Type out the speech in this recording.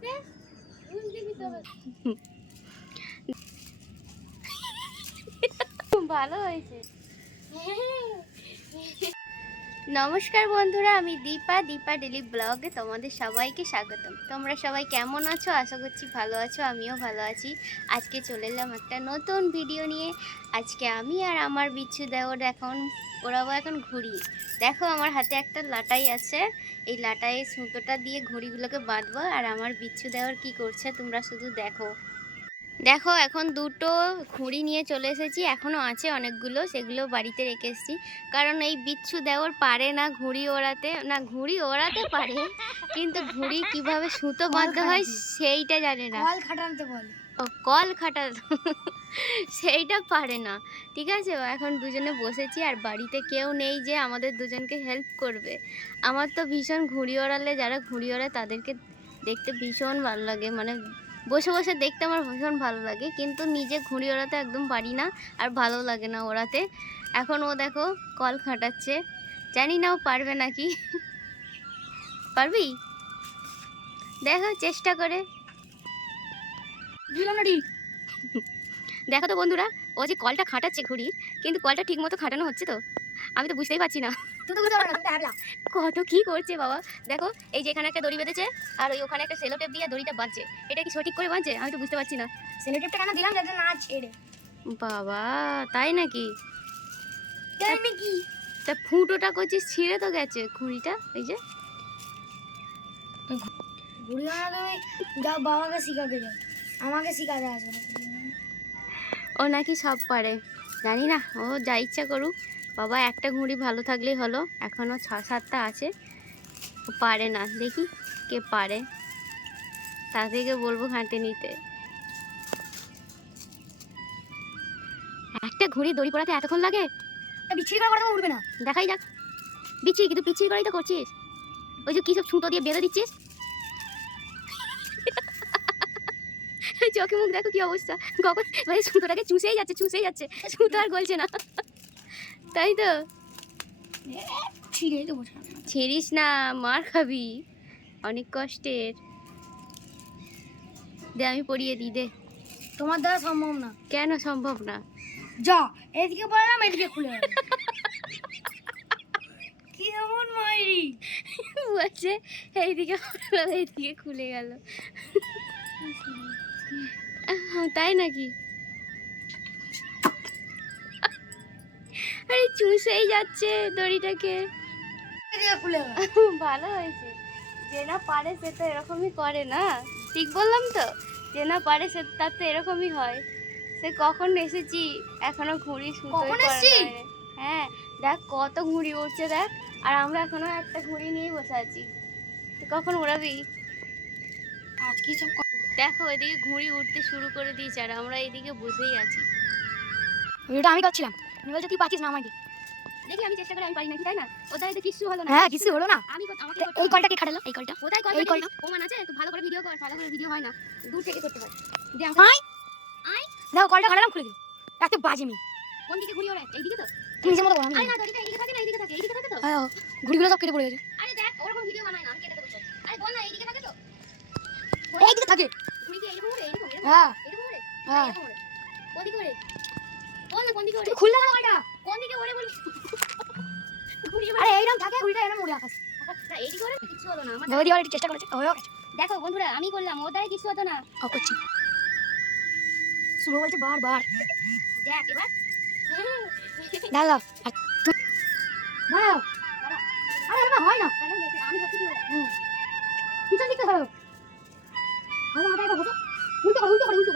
ভালো হয়েছে। নমস্কার বন্ধুরা, আমি দীপা দীপা ডেলি ব্লগে তোমাদের সবাইকে স্বাগতম। তোমরা সবাই কেমন আছো? আশা করছি ভালো আছো, আমিও ভালো আছি। আজকে চলে এলাম একটা নতুন ভিডিও নিয়ে। আজকে আমি আর আমার বিচ্ছু দেওর এখন ওরাবো এখন ঘুড়ি। দেখো আমার হাতে একটা লাটাই আছে। এই লাটাইয়ে সুতোটা দিয়ে ঘুড়িগুলোকে বাঁধবো আর আমার বিচ্ছু দেওয়ার কি করছে তোমরা শুধু দেখো। দেখো এখন দুটো ঘুড়ি নিয়ে চলে এসেছি। এখনও আছে অনেকগুলো সেগুলো বাড়িতে রেখে এসেছি। কারণ এই বিচ্ছু দেওয়ার পারে না ঘুড়ি ওড়াতে না ঘুড়ি ওড়াতে পারে কিন্তু ঘুড়ি কীভাবে সুতো বাঁধতে হয় সেইটা জানে না। কল খাটাতে বলে। ও কল খাটা সেইটা পারে না। ঠিক আছে এখন দুজনে বসেছি আর বাড়িতে কেউ নেই যে আমাদের দুজনকে হেল্প করবে। আমার তো ভীষণ ঘুড়ি ওড়ালে যারা ঘুড়ি ওড়ায় তাদেরকে দেখতে ভীষণ ভালো লাগে। মানে বসে বসে দেখতে আমার ভীষণ ভালো লাগে কিন্তু নিজে ঘুড়ি ওড়াতে একদম পারি না আর ভালো লাগে না ওড়াতে। এখন ও দেখো কল খাটাচ্ছে জানি না ও পারবে নাকি। পারবি? দেখো চেষ্টা করে। দেখো তো বন্ধুরা ও যে কলটা খাটাচ্ছে ঘুড়ি কিন্তু কলটা ঠিক মতো খাটানো হচ্ছে তো? আমি তো বুঝতেই পারছি না। তুই তো বুঝতে পারবে না তুই কত কি করছে বাবা? দেখো এই যে এখানে একটা দড়ি বেঁধেছে আর ওই ওখানে একটা সেলো টেপ দিয়ে দড়িটা বাঁধছে। এটা কি সঠিক করে বাঁধছে? আমি তো বুঝতে পারছি না। সেলোটেপটা কেন দিলাম? যাতে না ছেড়ে। বাবা তাই নাকি? তা ফুটোটা করছিস ছিঁড়ে তো গেছে। ঘুড়িটা এই যে। ঘুড়ি বানাতে যাও বাবাকে শিখাতে যাও। আমাকে শিখাতে আসবে। ও নাকি সব পারে। জানি না ও যা ইচ্ছা করুক। বাবা একটা ঘুড়ি ভালো থাকলেই হলো। এখনও ছ সাতটা আছে। পারে না। দেখি কে পারে। তা থেকে বলব ঘাঁটে নিতে। একটা ঘুড়ি দড়ি পড়াতে এতক্ষণ লাগে? বিচ্ছিরি করে উঠবে না। দেখাই যাক। বিচ্ছি কিন্তু পিছিয়ে করেই তো করছিস। ওই যে কী সব ছুতো দিয়ে বেঁধে দিচ্ছিস? চোখে মুখ দেখো কি অবস্থা। কখন? মানে সুতোটাকে চুষেই যাচ্ছে চুষেই যাচ্ছে। সুতো আর গলছে না। তাই তো? ছিঁড়ে দেবো ছেড়িস না মার খাবি। অনেক কষ্টের। দে আমি পড়িয়ে দিই দে। তোমার দ্বারা সম্ভব না। কেন সম্ভব না? যা এদিকে বললাম এদিকে খুলে কি এমন মাইরি? বলছে এইদিকে পড়ল, এইদিকে খুলে গেল। তাই নাকি? আরে চুষেই যাচ্ছে দড়িটাকে। ভালো হয়েছে। যে না পারে সে তো এরকমই করে না। ঠিক বললাম তো? যে না পারে সে তার তো এরকমই হয়। সে কখন এসেছি? এখনও ঘুড়ি সুতোই। হ্যাঁ দেখ কত ঘুড়ি উঠছে দেখ। আর আমরা এখনও একটা ঘুড়ি নিয়েই বসে আছি। কখন আজকে সব দেখো এদিকে ঘুড়ি উঠতে শুরু করে দিয়েছে আর আমরা এদিকে বসেই আছি। ভিডিওটা আমি করছিলাম। বলছো তুই পাচ্ছিস না আমাকে দেখি আমি চেষ্টা করে আমি পারি নাকি তাই না? ওটাই তো কিছু হলো না? হ্যাঁ কিছু হলো না। আমি আমাকে তো এই কলটা কে খাটালো এই কলটা। কোথায় কল এই? কলটা? প্রমাণ আছে? একটু ভালো করে ভিডিও কর ভালো করে ভিডিও হয় না। দূর থেকে করতে হয়। দে আমাকে- হাই দেখো কলটা খাটালাম খুলে দিল। এত বাজে মেয়ে। কোন দিকে ঘুরি ওরে? এইদিকে তো? তুমি নিজের মতো আমি আরে না দড়িটা এইদিকে থাকে না এইদিকে থাকে এইদিকে থাকে তো? হ্যাঁ ঘুড়িগুলো সব কেটে পড়ে গেছে। আরে দেখ ওরকম ভিডিও বানায় না আমি কেটে দেবো আরে বল না এইদিকে থাকে তো? এইদিকে থাকে। ঘুরি কি এরকম ওরে? এরকম হ্যাঁ। এরকম ওরে? হ্যাঁ। এরকম ওরে? কোন দিকে ওরে। বল না কোন দিকে ওরে তুমি খুললে কেন কলটা কোন দিকে ওরে বল আরে এইরকম থাকে এরকম উড়ে আকাশ। না এইদিকে ওরে কিছু হলো না আমার চেষ্টা করেছে হয়েও গেছে। দেখো বন্ধুরা আমি করলাম ওর দ্বারা কিছু হতো না। ও করছি। শুভ বলছে বারবার দেখ এবার। দাদা দাঁড়াও। আরে এরকম হয় না। আমি হচ্ছি কি পিছন দিকে ধরো ভালো মাথায় উল্টো করো উল্টো করো উল্টো